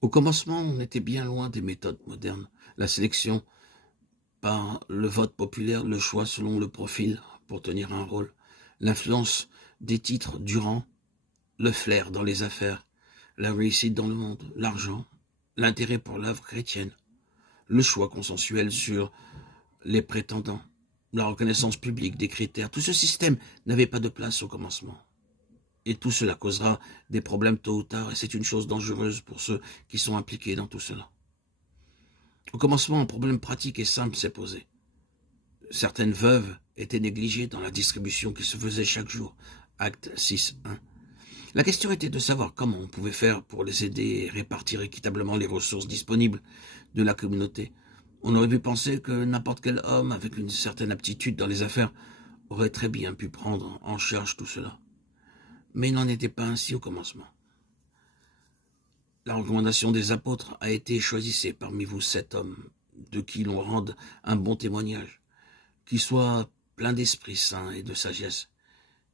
Au commencement, on était bien loin des méthodes modernes. La sélection par le vote populaire, le choix selon le profil pour tenir un rôle, l'influence des titres durant, le flair dans les affaires, la réussite dans le monde, l'argent, l'intérêt pour l'œuvre chrétienne, le choix consensuel sur les prétendants, la reconnaissance publique des critères. Tout ce système n'avait pas de place au commencement. Et tout cela causera des problèmes tôt ou tard, et c'est une chose dangereuse pour ceux qui sont impliqués dans tout cela. Au commencement, un problème pratique et simple s'est posé. Certaines veuves étaient négligées dans la distribution qui se faisait chaque jour. Acte 6.1. La question était de savoir comment on pouvait faire pour les aider et répartir équitablement les ressources disponibles de la communauté. On aurait pu penser que n'importe quel homme avec une certaine aptitude dans les affaires aurait très bien pu prendre en charge tout cela. Mais il n'en était pas ainsi au commencement. La recommandation des apôtres a été: choisissez parmi vous 7 hommes de qui l'on rende un bon témoignage, qui soient pleins d'Esprit Saint et de sagesse,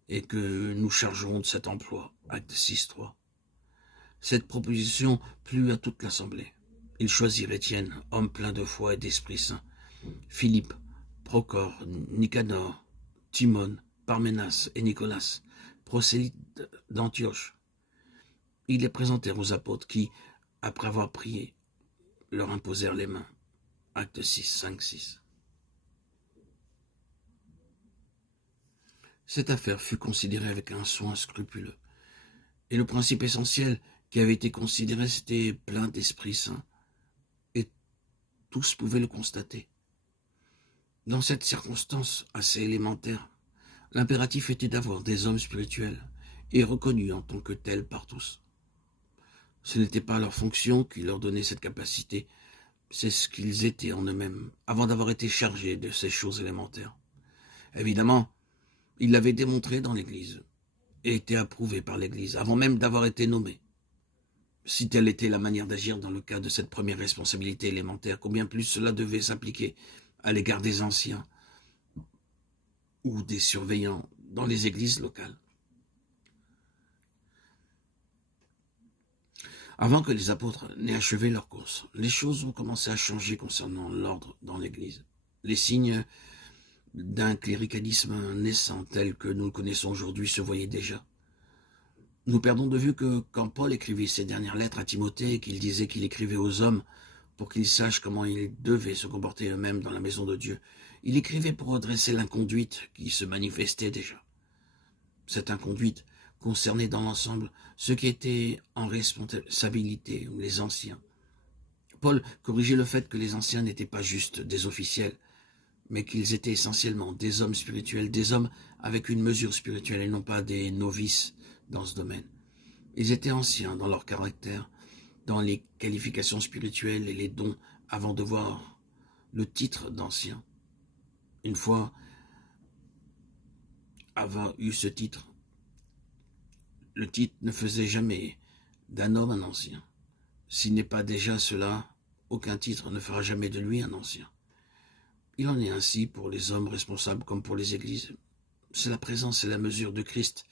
et que nous chargerons de cet emploi. Acte 6.3. Cette proposition plut à toute l'assemblée. Ils choisirent Étienne, homme plein de foi et d'Esprit Saint, Philippe, Procore, Nicanor, Timon, Parménas et Nicolas, prosélytes d'Antioche. Ils les présentèrent aux apôtres qui, après avoir prié, leur imposèrent les mains. Acte 6.5-6. Cette affaire fut considérée avec un soin scrupuleux. Et le principe essentiel qui avait été considéré, c'était plein d'Esprit Saint. Et tous pouvaient le constater. Dans cette circonstance assez élémentaire, l'impératif était d'avoir des hommes spirituels et reconnus en tant que tels par tous. Ce n'était pas leur fonction qui leur donnait cette capacité, c'est ce qu'ils étaient en eux-mêmes, avant d'avoir été chargés de ces choses élémentaires. Évidemment, ils l'avaient démontré dans l'Église, et été approuvés par l'Église, avant même d'avoir été nommés. Si telle était la manière d'agir dans le cas de cette première responsabilité élémentaire, combien plus cela devait s'appliquer à l'égard des anciens ou des surveillants dans les églises locales. Avant que les apôtres n'aient achevé leur course, les choses ont commencé à changer concernant l'ordre dans l'Église. Les signes d'un cléricalisme naissant tel que nous le connaissons aujourd'hui se voyaient déjà. Nous perdons de vue que quand Paul écrivit ses dernières lettres à Timothée et qu'il disait qu'il écrivait aux hommes pour qu'ils sachent comment ils devaient se comporter eux-mêmes dans la maison de Dieu, il écrivait pour redresser l'inconduite qui se manifestait déjà. Cette inconduite concernait dans l'ensemble ceux qui étaient en responsabilité, ou les anciens. Paul corrigeait le fait que les anciens n'étaient pas juste des officiels, mais qu'ils étaient essentiellement des hommes spirituels, des hommes avec une mesure spirituelle et non pas des novices dans ce domaine. Ils étaient anciens dans leur caractère, dans les qualifications spirituelles et les dons, avant de voir le titre d'ancien. Une fois avoir eu ce titre, le titre ne faisait jamais d'un homme un ancien. S'il n'est pas déjà cela, aucun titre ne fera jamais de lui un ancien. Il en est ainsi pour les hommes responsables comme pour les églises. C'est la présence et la mesure de Christ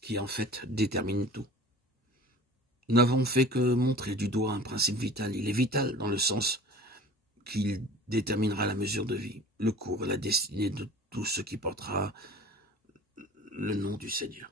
qui en fait déterminent tout. Nous n'avons fait que montrer du doigt un principe vital. Il est vital dans le sens qu'il déterminera la mesure de vie, le cours et la destinée de tout ce qui portera le nom du Seigneur.